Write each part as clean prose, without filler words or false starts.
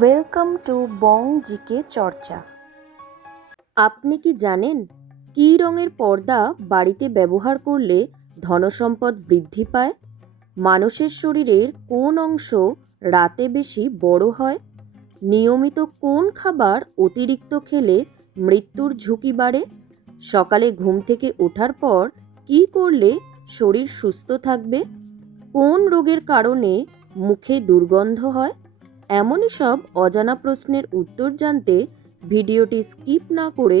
Welcome to Bong GK চর্চা। আপনি কি জানেন কী রঙের পর্দা বাড়িতে ব্যবহার করলে ধনসম্পদ বৃদ্ধি পায়? মানুষের শরীরের কোন অংশ রাতে বেশি বড় হয়? নিয়মিত কোন খাবার অতিরিক্ত খেলে মৃত্যুর ঝুঁকি বাড়ে? সকালে ঘুম থেকে ওঠার পর কী করলে শরীর সুস্থ থাকবে? কোন রোগের কারণে মুখে দুর্গন্ধ হয়? এমনই সব অজানা প্রশ্নের উত্তর জানতে ভিডিওটি স্কিপ না করে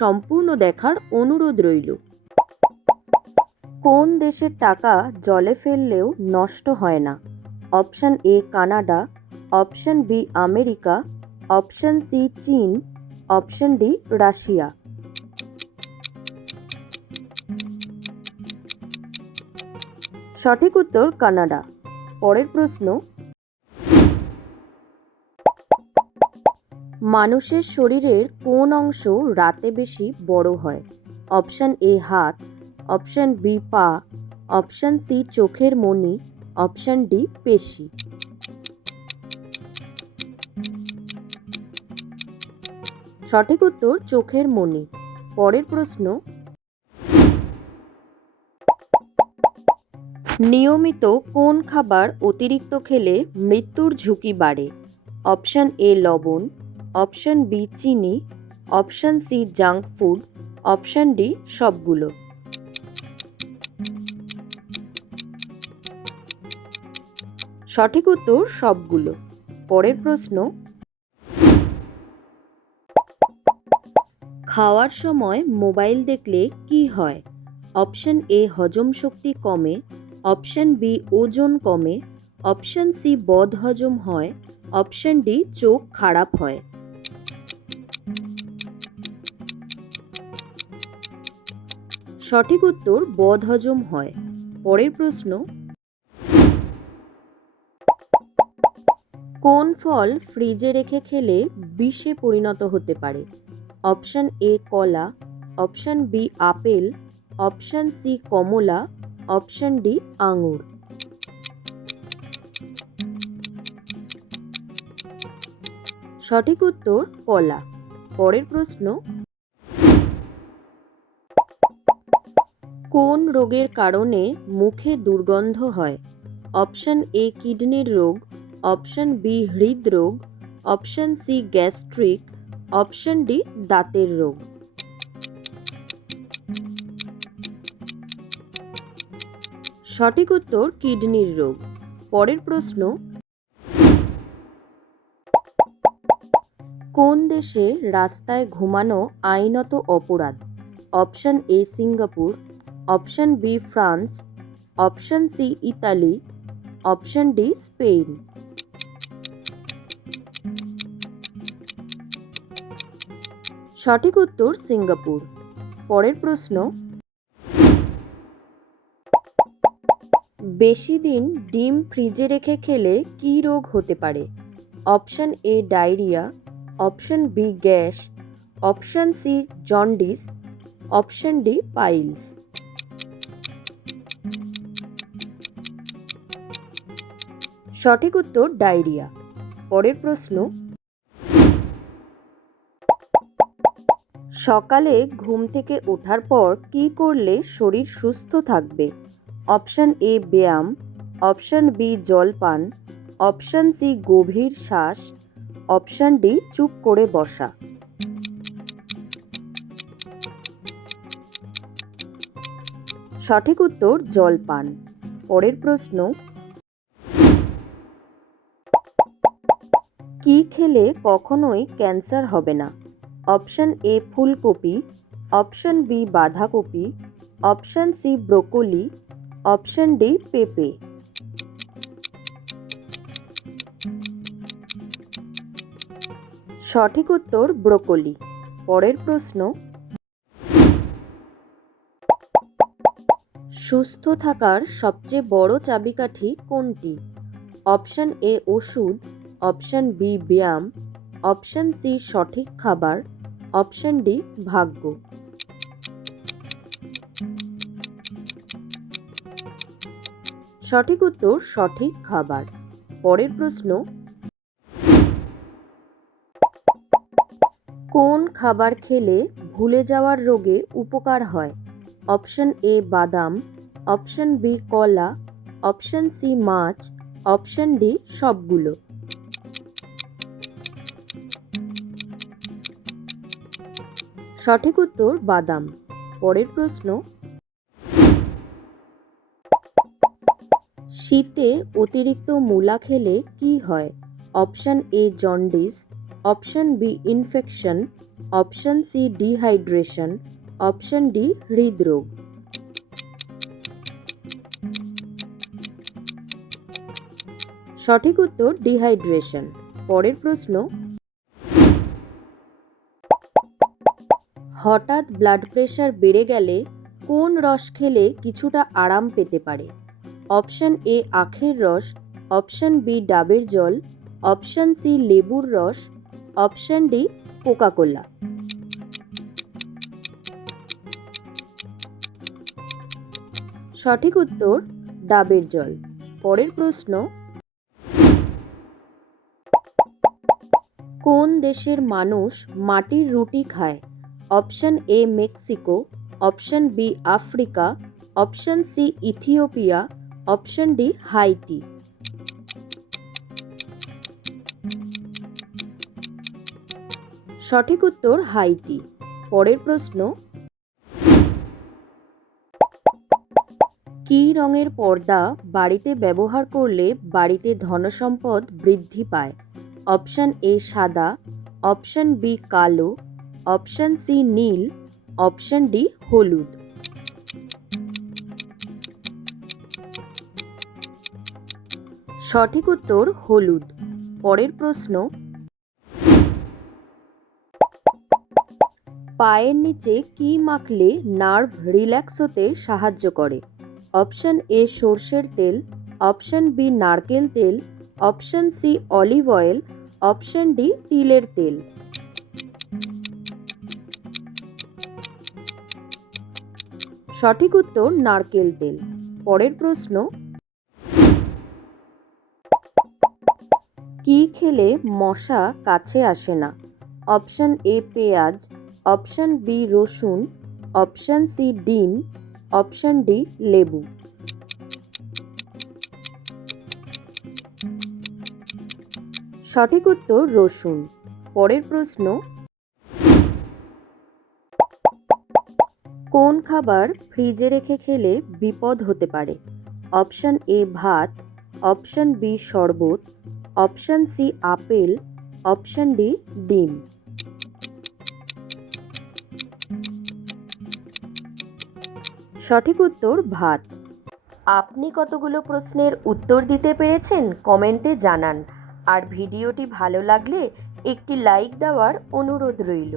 সম্পূর্ণ দেখার অনুরোধ রইল। কোন দেশের টাকা জলে ফেললেও নষ্ট হয় না? Option A Canada, option B America, option C চীন, অপশন ডি রাশিয়া। সঠিক উত্তর কানাডা। পরের প্রশ্ন, মানুষের শরীরের কোন অংশ রাতে বেশি বড় হয়? অপশন এ হাত, অপশন বি পা, অপশন সি চোখের মণি, অপশন ডি পেশি। সঠিক উত্তর চোখের মণি। পরের প্রশ্ন, নিয়মিত কোন খাবার অতিরিক্ত খেলে মৃত্যুর ঝুঁকি বাড়ে? অপশন এ লবণ, অপশন বি চিনি, option C junk food, option D সবগুলো। সঠিক উত্তর সবগুলো। পরের প্রশ্ন, খাওয়ার সময় মোবাইল দেখলে কি হয়? অপশন এ হজম শক্তি কমে, অপশন বি ওজন কমে, অপশন সি বদহজম হয়, অপশন ডি চোখ খারাপ হয়। সঠিক উত্তর বদহজম হয়। পরের প্রশ্ন, কোন ফল ফ্রিজে রেখে খেলে বিষে পরিণত হতে পারে? অপশন এ কলা, অপশন বি আপেল, অপশন সি কমলা, অপশন ডি আঙুর। সঠিক উত্তর কলা। পরের প্রশ্ন, কোন রোগের কারণে মুখে দুর্গন্ধ হয়? অপশন এ কিডনির রোগ, অপশন বি হৃদরোগ, option C gastric, option D দাঁতের রোগ। সঠিক উত্তর কিডনির রোগ। পরের প্রশ্ন, কোন দেশে রাস্তায় ঘুমানো আইনত অপরাধ? Option A Singapore, option B France, option C Italy, option D Spain. সঠিক উত্তর সিঙ্গাপুর। পরের প্রশ্ন, বেশি দিন ডিম ফ্রিজে রেখে খেলে কী রোগ হতে পারে? Option A diarrhoea, option B gas, option C jaundice, option D piles. সঠিক উত্তর ডায়রিয়া। পরের প্রশ্ন, সকালে ঘুম থেকে ওঠার পর কী করলে শরীর সুস্থ থাকবে? অপশন এ ব্যায়াম, অপশন বি জলপান, অপশন সি গভীর শ্বাস, অপশন ডি চুপ করে বসা। সঠিক উত্তর জলপান। পরের প্রশ্ন, কি খেলে কখনোই ক্যান্সার হবে না? অপশন এ ফুলকপি, অপশন বি বাঁধাকপি, option C broccoli, option D পেঁপে। সঠিক উত্তর ব্রোকলি। পরের প্রশ্ন, সুস্থ থাকার সবচেয়ে বড় চাবিকাঠি কোনটি? অপশন এ ওষুধ, অপশন বি ব্যায়াম, অপশন সি সঠিক খাবার, অপশন ডি ভাগ্য। সঠিক উত্তর সঠিক খাবার। পরের প্রশ্ন, কোন খাবার খেলে ভুলে যাওয়ার রোগে উপকার হয়? অপশন এ বাদাম, অপশন বি কলা, অপশন সি মাছ, অপশন ডি সবগুলো। সঠিক উত্তর বাদাম। পরের প্রশ্ন, শীতে অতিরিক্ত মূলা খেলে কি হয়? Option A jaundice, option B infection, option C dehydration, option D হৃদরোগ। সঠিক উত্তর ডিহাইড্রেশন। পরের প্রশ্ন, হঠাৎ ব্লাড প্রেশার বেড়ে গেলে কোন রস খেলে কিছুটা আরাম পেতে পারে? অপশন এ আখের রস, অপশন বি ডাবের জল, অপশন সি লেবুর রস, অপশন ডি কোকাকোলা। সঠিক উত্তর ডাবের জল। পরের প্রশ্ন, কোন দেশের মানুষ মাটির রুটি খায়? Option A Mexico, option B Africa, option C Ethiopia, option D Haiti. সঠিক উত্তর হাইতি। পরের প্রশ্ন, কী রঙের পর্দা বাড়িতে ব্যবহার করলে বাড়িতে ধনসম্পদ বৃদ্ধি পায়? অপশন এ সাদা, অপশন বি কালো, অপশন সি নীল, অপশন ডি হলুদ। সঠিক উত্তর হলুদ। পরের প্রশ্ন, পায়ের নিচে কি মাখলে নার্ভ রিল্যাক্স হতে সাহায্য করে? অপশন এ সর্ষের তেল, অপশন বি নারকেল তেল, option C olive oil, option D তিলের তেল। সঠিক উত্তর নারকেল তেল। পরের প্রশ্ন, কি খেলে মশা কাছে আসে না? অপশন এ পেঁয়াজ, অপশন বি রসুন, অপশন সি ডিম, অপশন ডি লেবু। সঠিক উত্তর রসুন। পরের প্রশ্ন, কোন খাবার ফ্রিজে রেখে খেলে বিপদ হতে পারে? অপশন এ ভাত, অপশন বি শরবত, option C apple, option D ডিম। সঠিক উত্তর ভাত। আপনি কতগুলো প্রশ্নের উত্তর দিতে পেরেছেন কমেন্টে জানান। আর ভিডিওটি ভালো লাগলে একটি লাইক দেওয়ার অনুরোধ রইল।